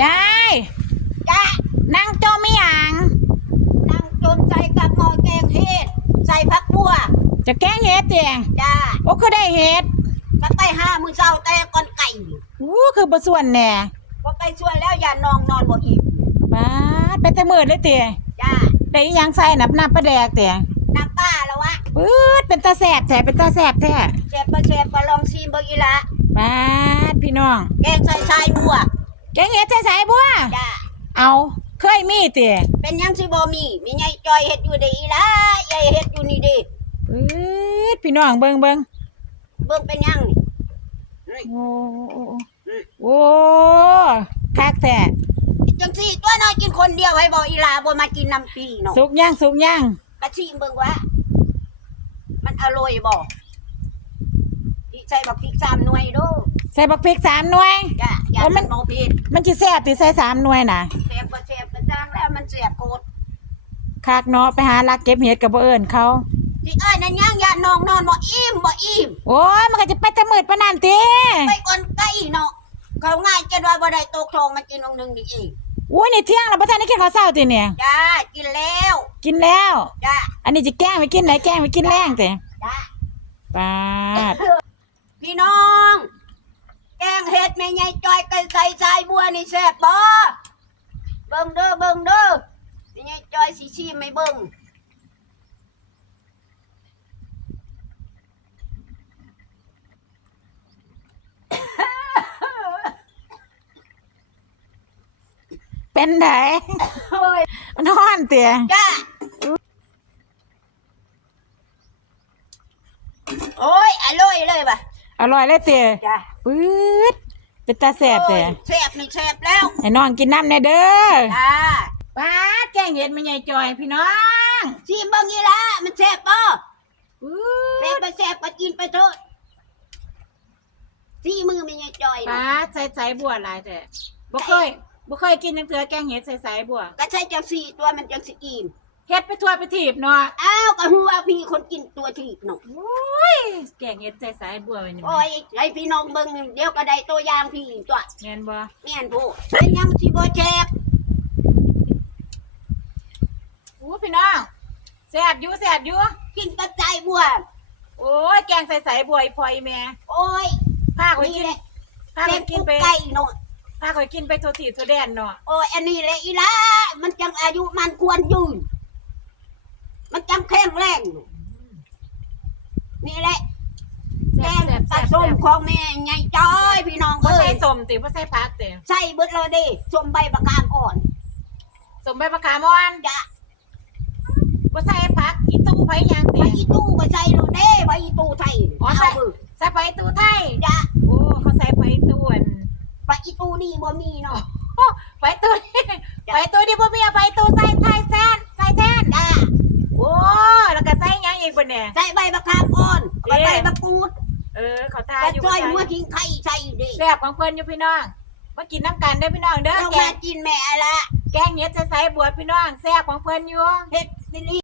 ยายจ้านั่งจมไม่หยังนั่งจมใส่กับหม้อแกงเฮ็ดใส่ผักบัวจะแกล้งเฮ็ดเตียงจ้าโอ้คือได้เฮ็ดก็ไปหามื้อเช้าแต่ก่อนไก่อู้คือบ่ส่วนแหน่บ่ไปช่วยแล้วอย่านองนอนบ่อิ่มบาดไปแต่มืดเลยเตียจ้าได้อีหยังใส่น้ำน้ำปลาแดกเตียน้ำป้าแล้ววะปื๊ดเป็นตาแสบแท้เป็นตาแสบแท้เจ็บบ่เจ็บบ่ลองชิมเบิ่งอีละบาดพี่น้อง แกงใส่ชายบัว แกงเฮ็ดใส่ใส่บัวจ้าเอาเคยมีเตียเป็นหยังสิบ่มีมีไงจอยเฮ็ดอยู่เด้อีละยายเฮ็ดอยู่นี่เด้ปื๊ดพี่น้องเบิ่งเบิ่งเบิ่งเป็นหยังนี่โอ้โอ้โอ้โอ้คักแท้จังซี่ตัวน้อยกินคนเดียวให้บ่อีหลาบ่มากินน้ำปีเนาะสุกย่างสุกย่างกระชิมเบิ่งว่า มันอร่อยบ่พี่ใส่บักพริกสามหน่วยโดู ใส่บักพริกสามหน่วย จ้ะอย่าโอ้มัมัน นโมผิดมันจะแซ่บติใส่สามหน่วยน่ะเสียบก็เสียบกระจ้างแล้วมันเสียบโคตรคักเนาะไปหาลักเก็บเห็ดกับบ่เอิ้นเขา สิเอ้ยนั่นยังอย่านองนอนบ่อิ่มบ่อิ่มโอ้ยมันก็จะไปแตะมืดปานนั้นติไปก่อนไก่เนาะเขาง่ายจนว่าบ่ได้ตกทองมันกินองหนึงนี่เองอุ้ยนี่เที่ยงแล้วบ่ทันได้กินข้าวเช้าติเนี่ย จ้ากินแล้วกินแล้ว จ้าอันนี้จะแกล้งไปกินไหนแกล้งไปกินแรงติจ้า ปาด พี่น้องแกง เห็ดแม่ใหญ่จอยไก่ใส่ชายบัวนี่แซ่บบ่เบิ่งเด้อเบิ่งเด้อแม่ใหญ่จอยสิชิมให้เบิ่งเป็นไดโอ้ยมันฮ้อนติจ้าโอ้ยอร่อยเลยป่ะอร่อยเลยติจ้า ปื๊ดเป็นตาแซ่บติแซ่บนี่แซ่บแล้วให้น้องกินน้ำแน่เด้อจ้าปาดแกงเห็ดแม่ใหญ่จอยพี่น้องชิมเบิ่งอีละมันแซ่บบ่ปื๊แซ่บดบ่แซ่บก็กินไปเถอะซีมือไม่ใหญ่จอยปานะดใส่ใส่บัวหลายแต่บ่เคยบ่เคยกินจังเทื่อแกงเห็ดใส่ใส่บัวก็ใช่จังสี่ตัวมันจังสิอิ่ม เฮ็ดไปทั่วไปทีบเนาะอ้าวก็หัวพี่คนกินตัวทีบเนาะโอ้ยแกงเห็ดใส่สายบัวไว้นี่โอ้ยให้พี่น้องเบิ่งเดี๋ยวก็ได้ตัวอย่างพี่ตัวแม่นบ่แม่นผู้เป็นหยังสิบ่แซ่บอู้พี่น้องแซ่บอยู่แซ่บอยู่กินกับใจบัวโอ้ยแกงใส่สายบัวอีพอยแม่โอ้ยพาข่อยนี่กินแหละพาข่เป็อนยกินกุ๊กไปไก่เนาะพาข่อยกินไปทั่วที่ทั่วแดนเนาะโอ้ยอันนี้แหละอีหละมันจังอายุมันควรยืน มันจังแข็งแรงเนาะนี่แหละแกแซ่บงแซ่บปลาแซ่บส้มของแม่ใหญ่จ้อยพี่น้องบ่เอ้ใส่ยสมติบ่ใส่ผักติใส่เบิดเลยเดิส้มใบประกามอ่อนสมใบมะขามอ่อนจ้ะบ่ใส่ผักอีตู้ไผหยังใบติอีตู้ก็ใส่เลยเด้ใบอีตู้ไทยอ๋อใส่เอาเบิดใส่ไผตู้ไทยจ้ะโอ้เขาใส่ไผตู้อันใบอีตู้นี่บ่มีเนาะโอ้ไผตู้นี่ไผตู้นี่บ่มีเอาไผตู้ใส่ไทยแซนใส่แทน จ้ะ โอ้แล้วก็ใส่ หยังอีกบ่เนี่ยใส่ใบประกามอ่อนใบใบมะกรูดเออเขาทาก็อยู่ซอยบ่หัวใส่ทิ้งไข่ใส่เด้แซ่บของเพิ่นอยู่พี่น้องมากินน้ำกันเด้อพี่น้องเด้อเราแกมางกินแม่อะไรแกงเห็ดใส่ๆบวชพี่น้องแซ่บของเพิ่นอยู่ เฮ็ดนี่